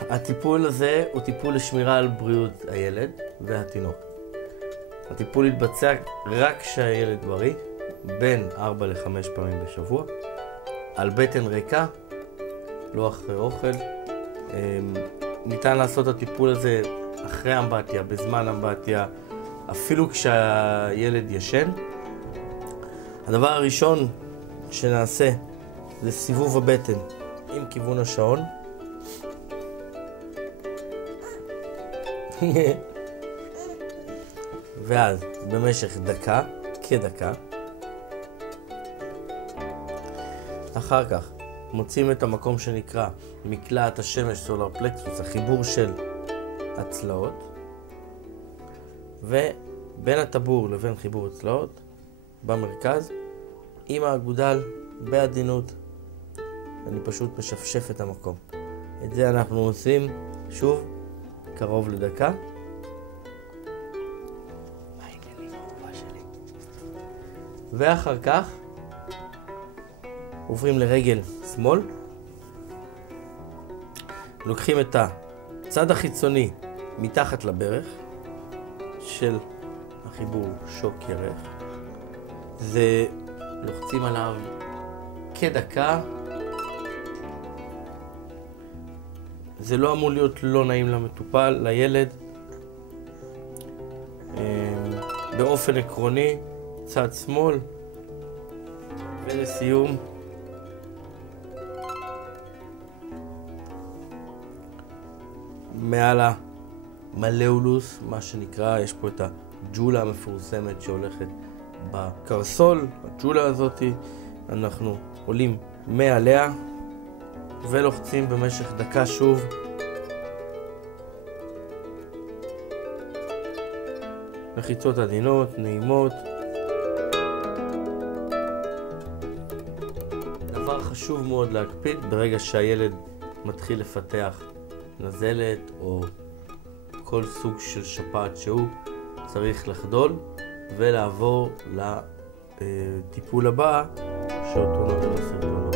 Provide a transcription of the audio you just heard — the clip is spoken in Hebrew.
הטיפול הזה הוא טיפול לשמירה על בריאות הילד והתינוק. הטיפול יתבצע רק כשהילד בריא, בין 4 ל-5 פעמים בשבוע, על בטן ריקה, לא אחרי אוכל. ניתן לעשות את הטיפול הזה אחרי אמבטיה, בזמן אמבטיה, אפילו כשהילד ישן. הדבר הראשון שנעשה זה סיבוב הבטן עם כיוון השעון. ואז במשך כדקה. אחר כך מוצאים את המקום שנקרא מקלעת השמש, סולר פלקסוס, החיבור של הצלעות, ובין הטבור לבין חיבור הצלעות במרכז עם האגודל בעדינות. אני פשוט משפשף את המקום. את זה אנחנו עושים שוב קרוב לדקה. ואחר כך עוברים לרגל שמאל, לוקחים את הצד החיצוני מתחת לברך של החיבור שוק ירך, זה לוחצים עליו כדקה. זה לא אמור להיות לא נעים למטופל, לילד. באופן עקרוני, צד שמאל, ולסיום מעל המלאולוס, מה שנקרא, יש פה את הג'ולה המפורסמת שהולכת בקרסול, הג'ולה הזאת, אנחנו עולים מעליה ולוחצים במשך דקה שוב. לחיצות עדינות, נעימות. דבר חשוב מאוד להקפיד, ברגע שהילד מתחיל לפתח נזלת או כל סוג של שפעת שהוא, צריך לחדול ולעבור לטיפול הבא שאותו נראה בסרטון.